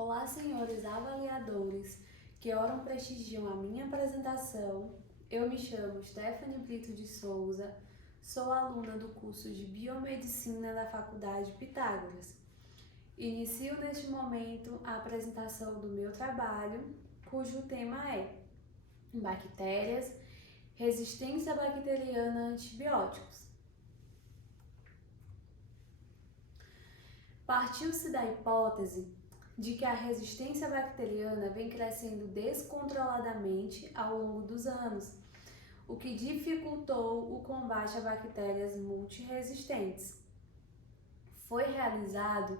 Olá, senhores avaliadores que oram prestigiam a minha apresentação. Eu me chamo Stephanie Brito de Souza, sou aluna do curso de Biomedicina da Faculdade Pitágoras. Inicio neste momento a apresentação do meu trabalho, cujo tema é Bactérias, resistência bacteriana a antibióticos. Partiu-se da hipótese de que a resistência bacteriana vem crescendo descontroladamente ao longo dos anos, o que dificultou o combate a bactérias multiresistentes. Foi realizado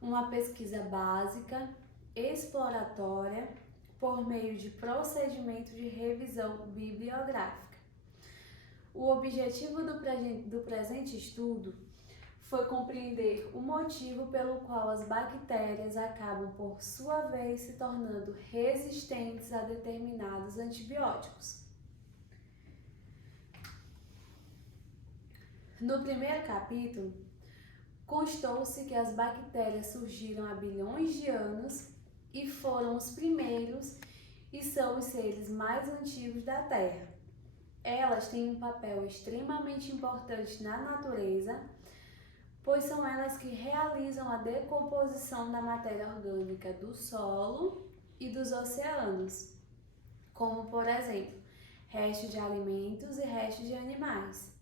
uma pesquisa básica, exploratória, por meio de procedimento de revisão bibliográfica. O objetivo do presente estudo foi compreender o motivo pelo qual as bactérias acabam, por sua vez, se tornando resistentes a determinados antibióticos. No primeiro capítulo, constou-se que as bactérias surgiram há bilhões de anos e foram os primeiros e são os seres mais antigos da Terra. Elas têm um papel extremamente importante na natureza, pois são elas que realizam a decomposição da matéria orgânica do solo e dos oceanos, como, por exemplo, restos de alimentos e restos de animais.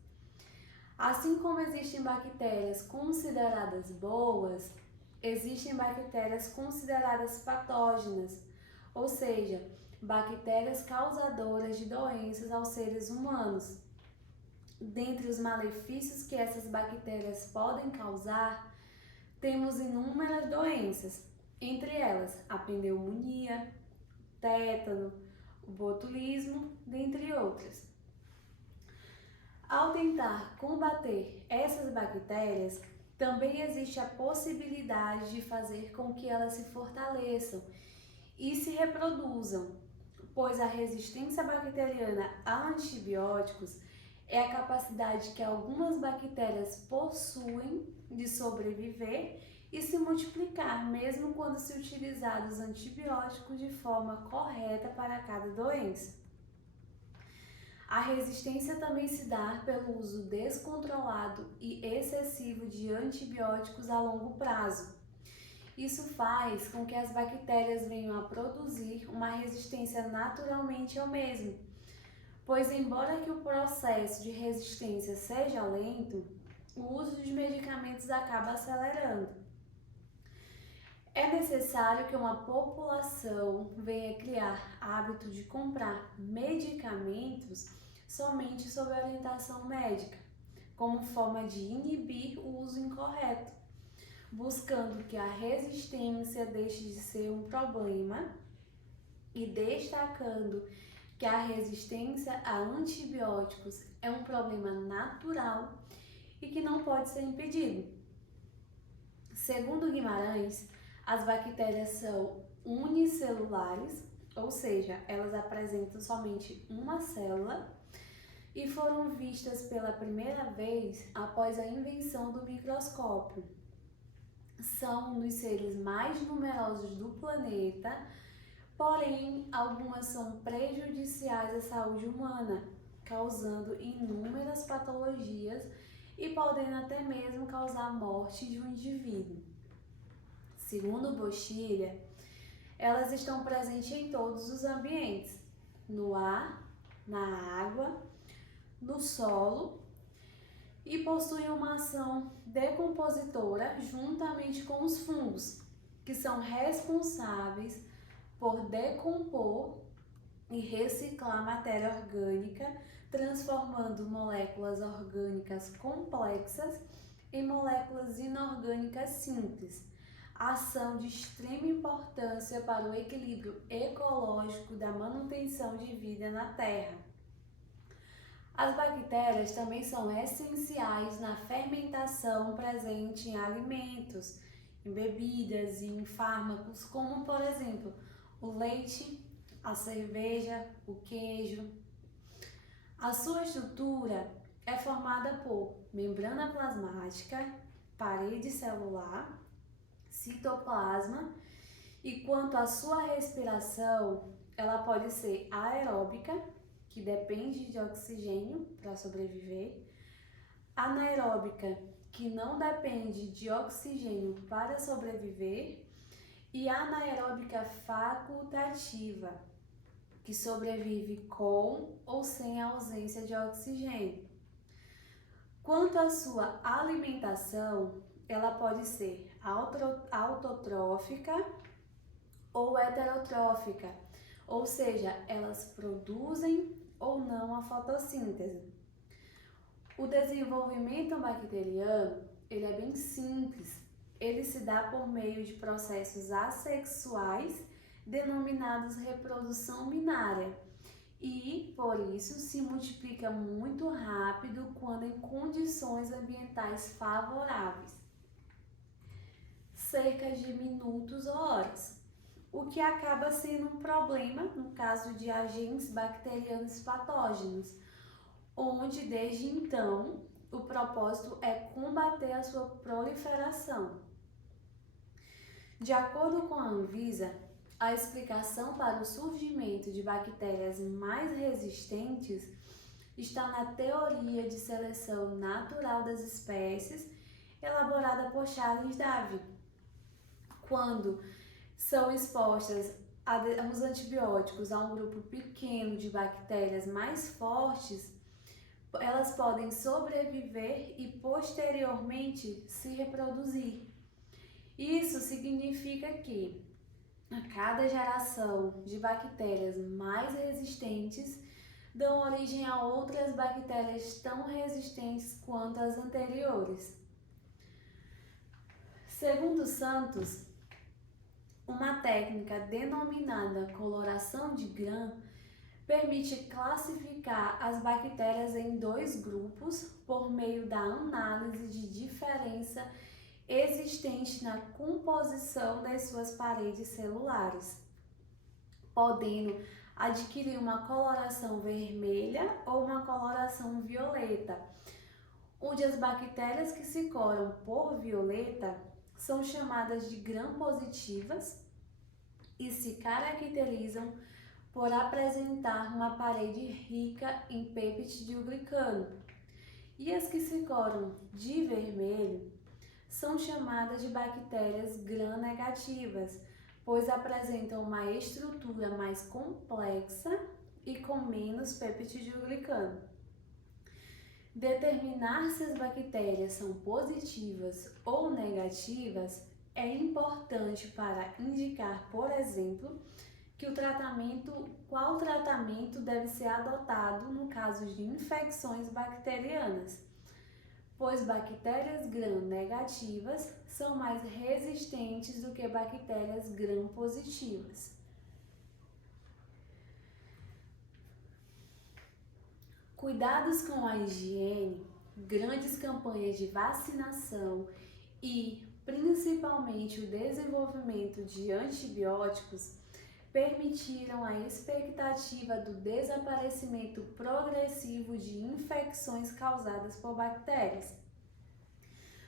Assim como existem bactérias consideradas boas, existem bactérias consideradas patógenas, ou seja, bactérias causadoras de doenças aos seres humanos. Dentre os malefícios que essas bactérias podem causar, temos inúmeras doenças, entre elas a pneumonia, tétano, o botulismo, dentre outras. Ao tentar combater essas bactérias, também existe a possibilidade de fazer com que elas se fortaleçam e se reproduzam, pois a resistência bacteriana a antibióticos é a capacidade que algumas bactérias possuem de sobreviver e se multiplicar, mesmo quando se utilizados os antibióticos de forma correta para cada doença. A resistência também se dá pelo uso descontrolado e excessivo de antibióticos a longo prazo. Isso faz com que as bactérias venham a produzir uma resistência naturalmente ao mesmo, pois embora que o processo de resistência seja lento, o uso de medicamentos acaba acelerando. É necessário que uma população venha criar hábito de comprar medicamentos somente sob orientação médica, como forma de inibir o uso incorreto, buscando que a resistência deixe de ser um problema e destacando que a resistência a antibióticos é um problema natural e que não pode ser impedido. Segundo Guimarães, as bactérias são unicelulares, ou seja, elas apresentam somente uma célula e foram vistas pela primeira vez após a invenção do microscópio. São um dos seres mais numerosos do planeta, porém, algumas são prejudiciais à saúde humana, causando inúmeras patologias e podendo até mesmo causar a morte de um indivíduo. Segundo Boschilha, elas estão presentes em todos os ambientes, no ar, na água, no solo e possuem uma ação decompositora juntamente com os fungos, que são responsáveis por decompor e reciclar matéria orgânica, transformando moléculas orgânicas complexas em moléculas inorgânicas simples. Ação de extrema importância para o equilíbrio ecológico da manutenção de vida na Terra. As bactérias também são essenciais na fermentação presente em alimentos, em bebidas e em fármacos, como por exemplo o leite, a cerveja, o queijo. A sua estrutura é formada por membrana plasmática, parede celular, citoplasma E quanto à sua respiração, ela pode ser aeróbica, que depende de oxigênio para sobreviver, anaeróbica, que não depende de oxigênio para sobreviver, e anaeróbica facultativa, que sobrevive com ou sem a ausência de oxigênio. Quanto à sua alimentação, ela pode ser autotrófica ou heterotrófica, ou seja, elas produzem ou não a fotossíntese. O desenvolvimento bacteriano, ele é bem simples. Ele se dá por meio de processos assexuais denominados reprodução binária e, por isso, se multiplica muito rápido quando em condições ambientais favoráveis, cerca de minutos ou horas, o que acaba sendo um problema no caso de agentes bacterianos patógenos, onde desde então o propósito é combater a sua proliferação. De acordo com a Anvisa, a explicação para o surgimento de bactérias mais resistentes está na teoria de seleção natural das espécies, elaborada por Charles Darwin. Quando são expostas os antibióticos a um grupo pequeno de bactérias mais fortes, elas podem sobreviver e posteriormente se reproduzir. Isso significa que a cada geração de bactérias mais resistentes dão origem a outras bactérias tão resistentes quanto as anteriores. Segundo Santos, uma técnica denominada coloração de Gram permite classificar as bactérias em dois grupos por meio da análise de diferença existente na composição das suas paredes celulares, podendo adquirir uma coloração vermelha ou uma coloração violeta, onde as bactérias que se coram por violeta são chamadas de gram-positivas e se caracterizam por apresentar uma parede rica em peptidoglicano. E as que se coram de vermelho são chamadas de bactérias gram-negativas, pois apresentam uma estrutura mais complexa e com menos peptidoglicano. Determinar se as bactérias são positivas ou negativas é importante para indicar, por exemplo, qual tratamento deve ser adotado no caso de infecções bacterianas, pois bactérias gram-negativas são mais resistentes do que bactérias gram-positivas. Cuidados com a higiene, grandes campanhas de vacinação e, principalmente, o desenvolvimento de antibióticos permitiram a expectativa do desaparecimento progressivo de infecções causadas por bactérias.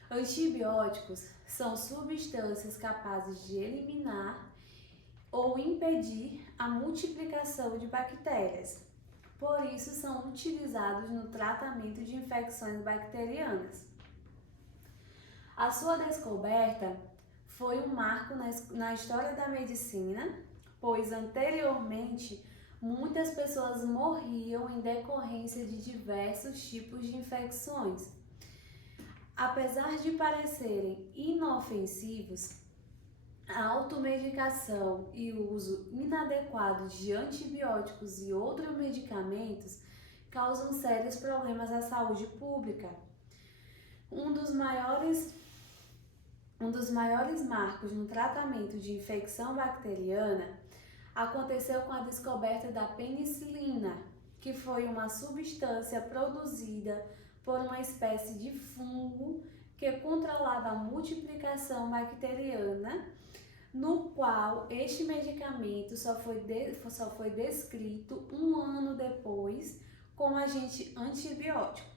Antibióticos são substâncias capazes de eliminar ou impedir a multiplicação de bactérias. Por isso, são utilizados no tratamento de infecções bacterianas. A sua descoberta foi um marco na história da medicina, pois anteriormente muitas pessoas morriam em decorrência de diversos tipos de infecções. Apesar de parecerem inofensivos, a automedicação e o uso inadequado de antibióticos e outros medicamentos causam sérios problemas à saúde pública. Um dos maiores marcos no tratamento de infecção bacteriana aconteceu com a descoberta da penicilina, que foi uma substância produzida por uma espécie de fungo que controlava a multiplicação bacteriana, no qual este medicamento só foi descrito um ano depois como agente antibiótico.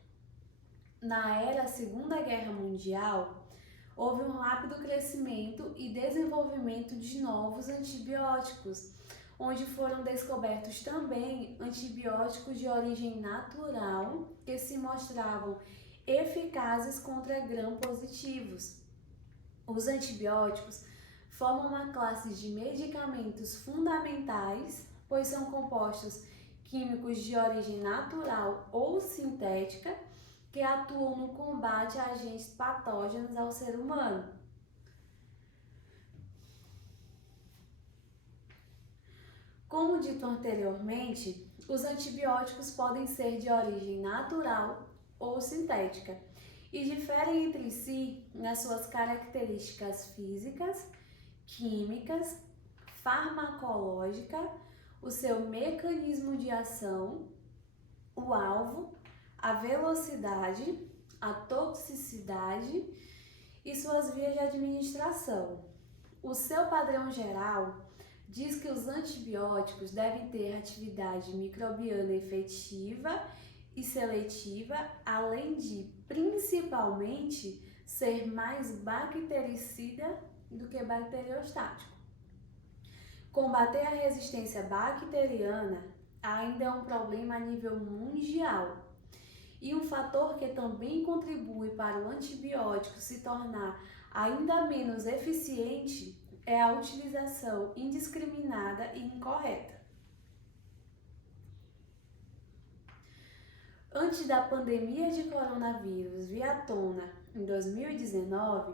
Na era Segunda Guerra Mundial, houve um rápido crescimento e desenvolvimento de novos antibióticos, onde foram descobertos também antibióticos de origem natural que se mostravam eficazes contra gram-positivos. Os antibióticos formam uma classe de medicamentos fundamentais, pois são compostos químicos de origem natural ou sintética que atuam no combate a agentes patógenos ao ser humano. Como dito anteriormente, os antibióticos podem ser de origem natural ou sintética e diferem entre si nas suas características físicas, químicas, farmacológica, o seu mecanismo de ação, o alvo, a velocidade, a toxicidade e suas vias de administração. O seu padrão geral diz que os antibióticos devem ter atividade microbiana efetiva e seletiva, além de, principalmente, ser mais bactericida do que bacteriostático. Combater a resistência bacteriana ainda é um problema a nível mundial. E um fator que também contribui para o antibiótico se tornar ainda menos eficiente é a utilização indiscriminada e incorreta. Antes da pandemia de coronavírus vir à tona em 2019,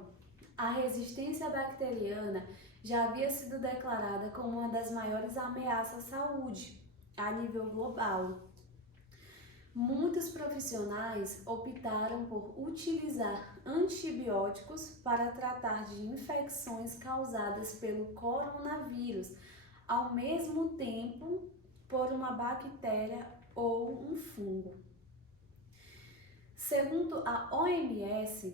a resistência bacteriana já havia sido declarada como uma das maiores ameaças à saúde a nível global. Muitos profissionais optaram por utilizar antibióticos para tratar de infecções causadas pelo coronavírus, ao mesmo tempo por uma bactéria ou um fungo. Segundo a OMS,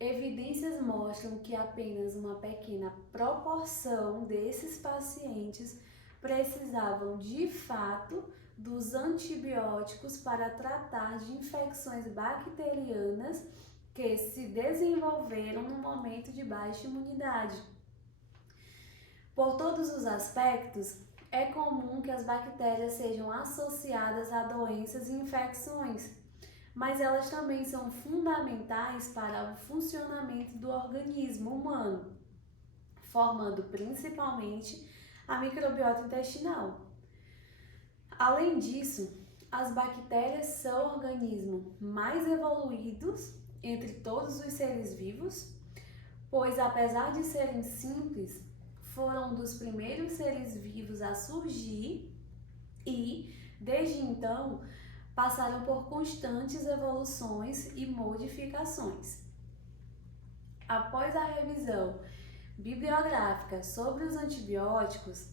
evidências mostram que apenas uma pequena proporção desses pacientes precisavam de fato dos antibióticos para tratar de infecções bacterianas que se desenvolveram no momento de baixa imunidade. Por todos os aspectos, é comum que as bactérias sejam associadas a doenças e infecções, mas elas também são fundamentais para o funcionamento do organismo humano, formando principalmente a microbiota intestinal. Além disso, as bactérias são organismos mais evoluídos entre todos os seres vivos, pois apesar de serem simples, foram um dos primeiros seres vivos a surgir e, desde então, passaram por constantes evoluções e modificações. Após a revisão bibliográfica sobre os antibióticos,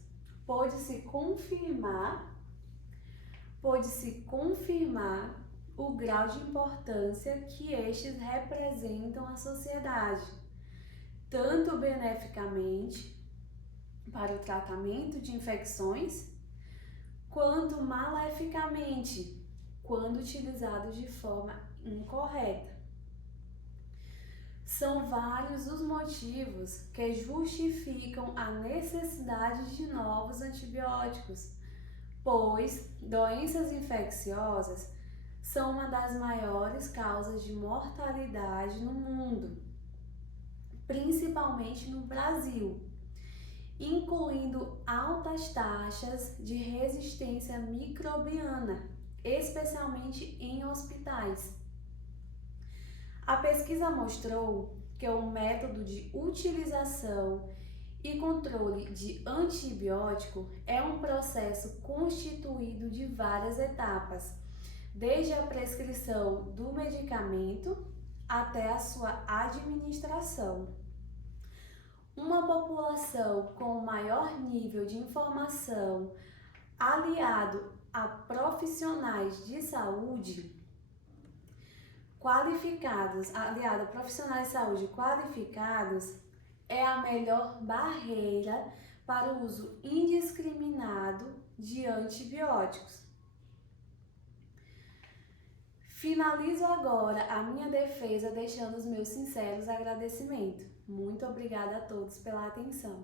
pôde-se confirmar o grau de importância que estes representam à sociedade, tanto beneficamente para o tratamento de infecções, quanto maleficamente quando utilizados de forma incorreta. São vários os motivos que justificam a necessidade de novos antibióticos, pois doenças infecciosas são uma das maiores causas de mortalidade no mundo, principalmente no Brasil, incluindo altas taxas de resistência microbiana, especialmente em hospitais. A pesquisa mostrou que o método de utilização e controle de antibiótico é um processo constituído de várias etapas, desde a prescrição do medicamento até a sua administração. Uma população com maior nível de informação, aliado a profissionais de saúde qualificados, é a melhor barreira para o uso indiscriminado de antibióticos. Finalizo agora a minha defesa deixando os meus sinceros agradecimentos. Muito obrigada a todos pela atenção.